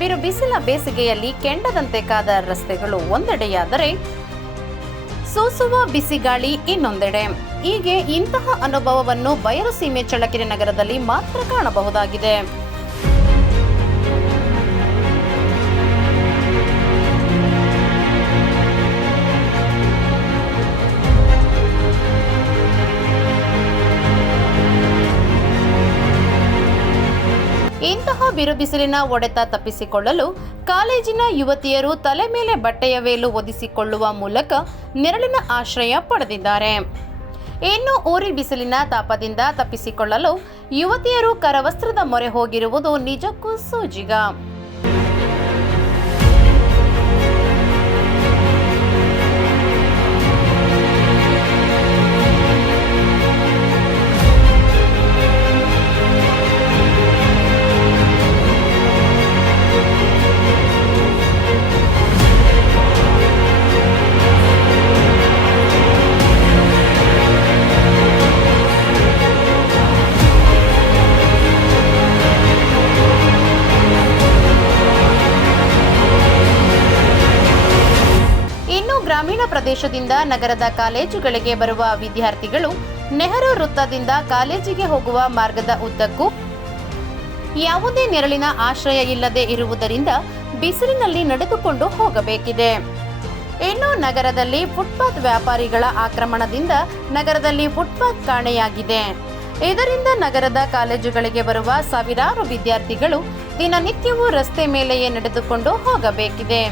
ಬಿರು ಬಿಸಿಲ ಬೇಸಿಗೆಯಲ್ಲಿ ಕೆಂಡದಂತೆ ಕಾದ ರಸ್ತೆಗಳು ಒಂದೆಡೆಯಾದರೆ ಸೂಸುವ ಬಿಸಿಗಾಳಿ ಇನ್ನೊಂದೆಡೆ. ಹೀಗೆ ಇಂತಹ ಅನುಭವವನ್ನು ಬಯಲುಸೀಮೆ ಚಳ್ಳಕೆರೆ ನಗರದಲ್ಲಿ ಮಾತ್ರ ಕಾಣಬಹುದಾಗಿದೆ. ಇಂತಹ ಬಿರುಬಿಸಿಲಿನ ಹೊಡೆತ ತಪ್ಪಿಸಿಕೊಳ್ಳಲು ಕಾಲೇಜಿನ ಯುವತಿಯರು ತಲೆ ಮೇಲೆ ಬಟ್ಟೆಯ ವೇಲು ಒದಿಸಿಕೊಳ್ಳುವ ಮೂಲಕ ನೆರಳಿನ ಆಶ್ರಯ ಪಡೆದಿದ್ದಾರೆ. ಇನ್ನು ಉರಿ ಬಿಸಿಲಿನ ತಾಪದಿಂದ ತಪ್ಪಿಸಿಕೊಳ್ಳಲು ಯುವತಿಯರು ಕರವಸ್ತ್ರದ ಮೊರೆ ಹೋಗಿರುವುದು ನಿಜಕ್ಕೂ ಸೋಜಿಗ. ಗ್ರಾಮೀಣ ಪ್ರದೇಶದಿಂದ ನಗರದ ಕಾಲೇಜುಗಳಿಗೆ ಬರುವ ವಿದ್ಯಾರ್ಥಿಗಳು ನೆಹರು ವೃತ್ತದಿಂದ ಕಾಲೇಜಿಗೆ ಹೋಗುವ ಮಾರ್ಗದ ಉದ್ದಕ್ಕೂ ಯಾವುದೇ ನೆರಳಿನ ಆಶ್ರಯ ಇಲ್ಲದೆ ಇರುವುದರಿಂದ ಬಿಸಿಲಿನಲ್ಲಿ ನಡೆದುಕೊಂಡು ಹೋಗಬೇಕಿದೆ. ಇನ್ನು ನಗರದಲ್ಲಿ ಫುಟ್ಪಾತ್ ವ್ಯಾಪಾರಿಗಳ ಆಕ್ರಮಣದಿಂದ ನಗರದಲ್ಲಿ ಫುಟ್ಪಾತ್ ಕಾಣೆಯಾಗಿದೆ. ಇದರಿಂದ ನಗರದ ಕಾಲೇಜುಗಳಿಗೆ ಬರುವ ಸಾವಿರಾರು ವಿದ್ಯಾರ್ಥಿಗಳು ದಿನನಿತ್ಯವೂ ರಸ್ತೆ ಮೇಲೆಯೇ ನಡೆದುಕೊಂಡು ಹೋಗಬೇಕಿದೆ.